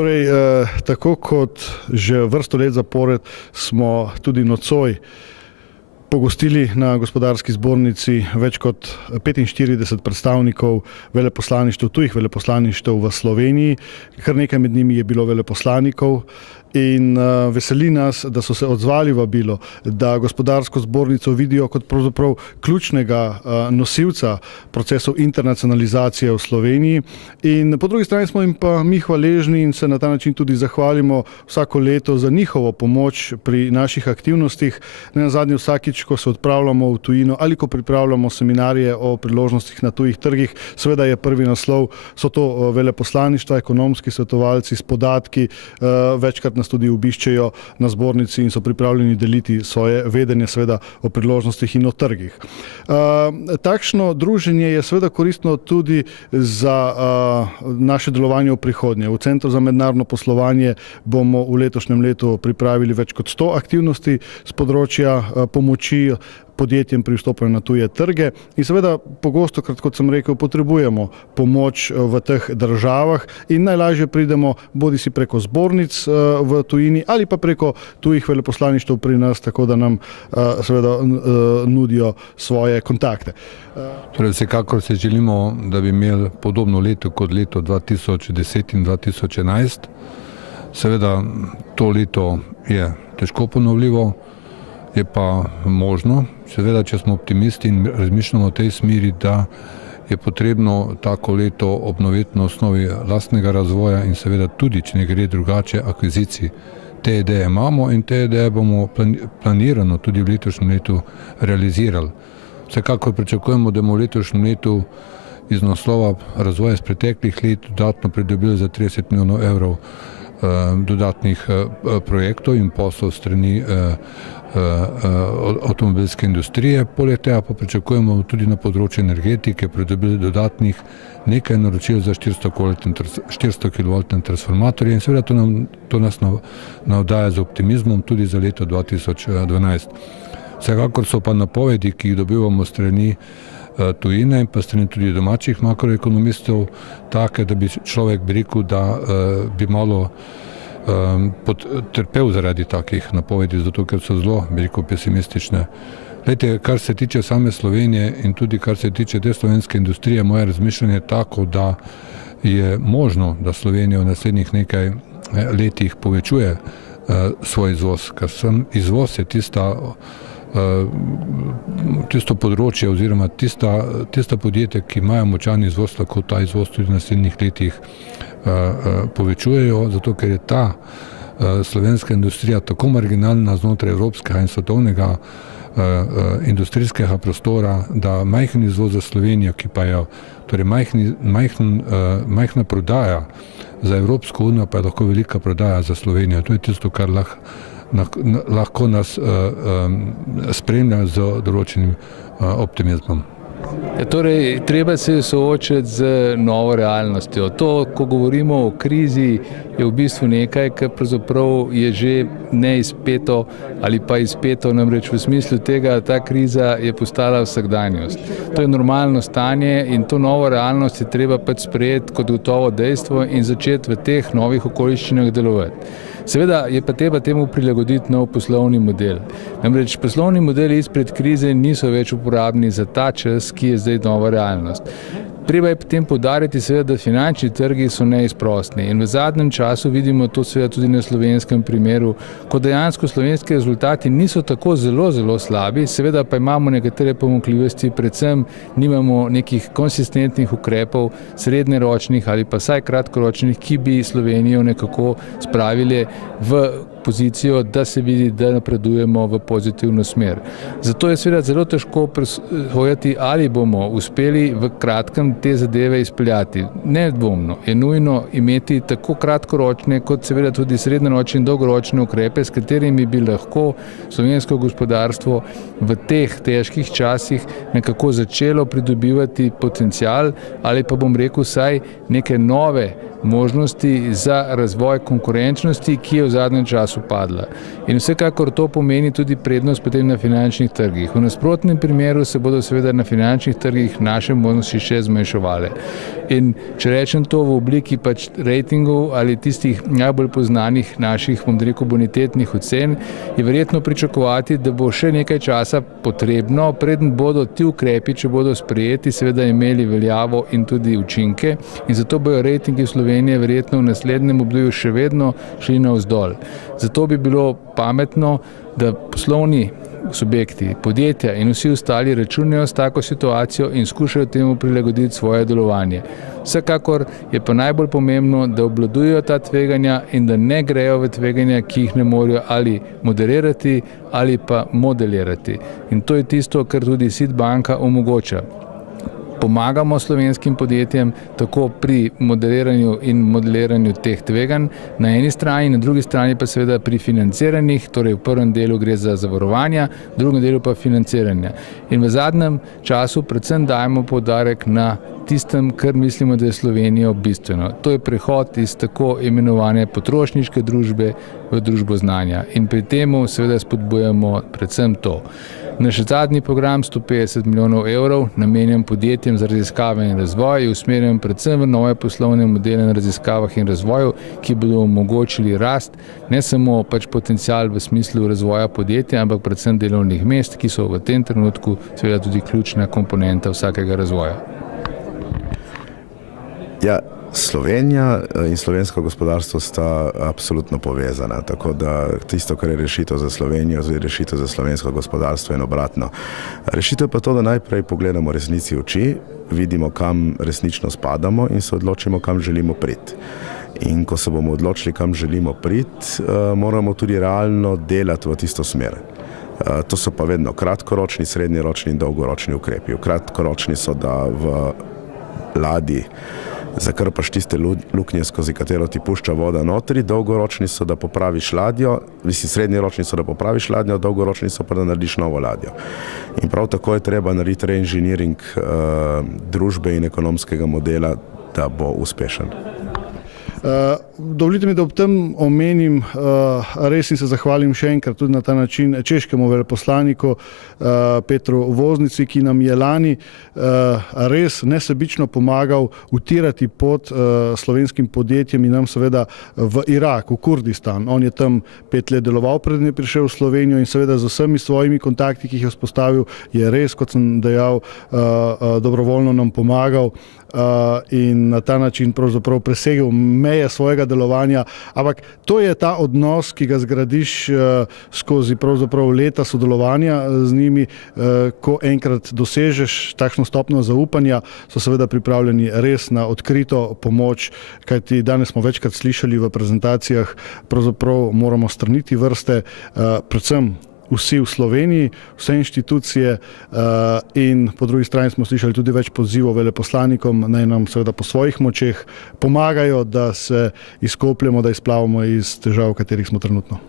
Torej, tako kot že vrsto let zapored smo tudi nocoj pogostili na gospodarski zbornici več kot 45 predstavnikov veleposlaništev, tujih veleposlaništev v Sloveniji. Kar nekaj med njimi je bilo veleposlanikov. In veseli nas, da so se odzvali vabilo, da gospodarsko zbornico vidijo kot pravzaprav ključnega nosilca procesov internacionalizacije v Sloveniji. In po drugi strani smo jim pa mi hvaležni in se na ta način tudi zahvalimo vsako leto za njihovo pomoč pri naših aktivnostih. Nenazadnje vsakič, ko se odpravljamo v tujino ali ko pripravljamo seminarje o priložnostih na tujih trgih, seveda je prvi naslov, so to veleposlaništva, ekonomski svetovalci s podatki, večkrat nas tudi obiščejo na zbornici in so pripravljeni deliti svoje vedenje seveda o priložnostih in o trgih. Takšno druženje je seveda koristno tudi za naše delovanje v prihodnje. V Centru za mednarodno poslovanje bomo v letošnjem letu pripravili več kot 100 aktivnosti z področja pomoči podjetjem pri vstopanju na tuje trge in seveda pogosto, kot sem rekel, potrebujemo pomoč v teh državah in najlažje pridemo bodisi preko zbornic v tujini ali pa preko tujih veleposlaništev pri nas, tako da nam seveda nudijo svoje kontakte. Torej vsekakor se želimo, da bi imeli podobno leto kot leto 2010 in 2011. Seveda to leto je težko ponovljivo, je pa možno, seveda, če smo optimisti in razmišljamo v tej smeri, da je potrebno tako leto obnoviti na osnovi lastnega razvoja in seveda tudi, če ne gre drugače, akvizicij. Te ideje imamo in te ideje bomo planirano tudi v letošnjem letu realizirali. Vsekakor pričakujemo, da bomo v letošnjem letu iz naslova razvoja iz preteklih let dodatno pridobili za 30 milijonov evrov dodatnih projektov in poslov strani avtomobilske industrije. Poleg tega pa pričakujemo tudi na področju energetike pridobili dodatnih nekaj naročil za 400 kV transformatorje in seveda to nas navdaja z optimizmom tudi za leto 2012. Vsekakor so pa napovedi, ki jih dobivamo strani tujine in pa strani tudi domačih makroekonomistov, take, da bi človek rekel, da bi malo trpel zaradi takih napovedi, zato ker so zelo, pesimistične. Glejte, kar se tiče same Slovenije in tudi kar se tiče te slovenske industrije, moje razmišljanje je tako, da je možno, da Slovenija v naslednjih nekaj letih povečuje svoj izvoz, ker izvoz je tisto področje oziroma tista podjetja, ki imajo močan izvoz, lahko ta izvoz tudi v naslednjih letih povečujejo, zato ker je ta slovenska industrija tako marginalna znotraj evropskega in svetovnega industrijskega prostora, da majhen izvoz za Slovenijo, ki pa je torej majhna prodaja za Evropsko unijo, pa je lahko velika prodaja za Slovenijo. To je tisto, kar lahko nas spremlja z določenim optimizmom. Torej, treba se soočiti z novo realnostjo. To, ko govorimo o krizi, je v bistvu nekaj, kar pravzaprav je že neizpeto ali pa izpeto, namreč v smislu tega, ta kriza je postala vsakdanjost. To je normalno stanje in to novo realnost je treba pač sprejeti kot gotovo dejstvo in začeti v teh novih okoliščinah delovati. Seveda je pa treba temu prilagoditi nov poslovni model. Namreč poslovni modeli izpred krize niso več uporabni za ta čas, ki je zdaj nova realnost. Treba je potem poudariti seveda, da finančni trgi so neizprostni in v zadnjem času vidimo to seveda tudi na slovenskem primeru, ko dejansko slovenski rezultati niso tako zelo slabi, seveda pa imamo nekatere pomanjkljivosti, predvsem nimamo nekih konsistentnih ukrepov, srednjeročnih ali pa vsaj kratkoročnih, ki bi Slovenijo nekako spravili v pozicijo, da se vidi, da napredujemo v pozitivno smer. Zato je seveda zelo težko presojati, ali bomo uspeli v kratkem te zadeve izpeljati. Nedvomno je nujno imeti tako kratkoročne, kot seveda tudi srednjeročne in dolgoročne ukrepe, s katerimi bi lahko slovensko gospodarstvo v teh težkih časih nekako začelo pridobivati potencial ali pa bom rekel vsaj neke nove možnosti za razvoj konkurenčnosti, ki je v zadnjem času padla. In vsekakor to pomeni tudi prednost potem na finančnih trgih. V nasprotnem primeru se bodo seveda na finančnih trgih naše možnosti še zmanjševale. In če rečem to v obliki pač rejtingov ali tistih najbolj poznanih naših, bom rekel, bonitetnih ocen, je verjetno pričakovati, da bo še nekaj časa potrebno, preden bodo ti ukrepi, če bodo sprejeti, seveda imeli veljavo in tudi učinke, in zato bojo rejtingi Slovenije verjetno v naslednjem obdobju še vedno šli navzdol. Zato bi bilo pametno, da poslovni subjekti, podjetja in vsi ostali računajo s tako situacijo in skušajo temu prilagoditi svoje delovanje. Vsekakor je pa najbolj pomembno, da obvladujejo ta tveganja in da ne grejo v tveganja, ki jih ne morejo ali moderirati ali pa modelirati. In to je tisto, kar tudi SID banka omogoča. Pomagamo slovenskim podjetjem tako pri moderiranju in modeliranju teh tveganj na eni strani, na drugi strani pa seveda pri financiranjih, torej v prvem delu gre za zavarovanja, v drugem delu pa financiranja. In v zadnjem času predvsem dajemo poudarek na tistem, kar mislimo, da je Slovenijo bistveno. To je prehod iz tako imenovane potrošniške družbe v družbo znanja. In pri temu seveda spodbujamo predvsem to. Naš zadnji program 150 milijonov evrov namenjen podjetjem za raziskave in razvoj je usmerjen predvsem v nove poslovne modele na raziskavah in razvoju, ki bodo omogočili rast, ne samo pač potencial v smislu razvoja podjetja, ampak predvsem delovnih mest, ki so v tem trenutku seveda tudi ključna komponenta vsakega razvoja. Ja, Slovenija in slovensko gospodarstvo sta absolutno povezana, tako da tisto, kar je rešitev za Slovenijo, je rešitev za slovensko gospodarstvo in obratno. Rešitev pa to, da najprej pogledamo resnici v oči, vidimo, kam resnično spadamo in se odločimo, kam želimo priti. In ko se bomo odločili, kam želimo priti, moramo tudi realno delati v tisto smer. To so pa vedno kratkoročni, srednjeročni in dolgoročni ukrepi. Kratkoročni so, da v ladji zakrpaš tiste luknje, skozi katero ti pušča voda notri, dolgoročni so, da popraviš ladjo, srednjeročni so, da popraviš ladjo, dolgoročni so pa, da narediš novo ladjo. In prav tako je treba narediti reinženiring družbe in ekonomskega modela, da bo uspešen. Dovolite mi, da ob tem omenim res in se zahvalim še enkrat tudi na ta način češkemu veleposlaniku Petru Voznici, ki nam je lani res nesebično pomagal utirati pot slovenskim podjetjem in nam seveda v Irak, v Kurdistan. On je tam 5 let deloval, preden je prišel v Slovenijo in seveda z vsemi svojimi kontakti, ki jih je vzpostavil, je res, kot sem dejal, dobrovoljno nam pomagal in na ta način pravzaprav presegel meje svojega delovanja, ampak to je ta odnos, ki ga zgradiš skozi pravzaprav leta sodelovanja z njimi. Ko enkrat dosežeš takšno stopnjo zaupanja, so seveda pripravljeni res na odkrito pomoč, kajti danes smo večkrat slišali v prezentacijah, pravzaprav moramo strniti vrste, predvsem vsi v Sloveniji, vse inštitucije in po drugi strani smo slišali tudi več pozivov veleposlanikom, naj nam seveda po svojih močeh pomagajo, da se izkopljemo, da izplavamo iz težav, v katerih smo trenutno.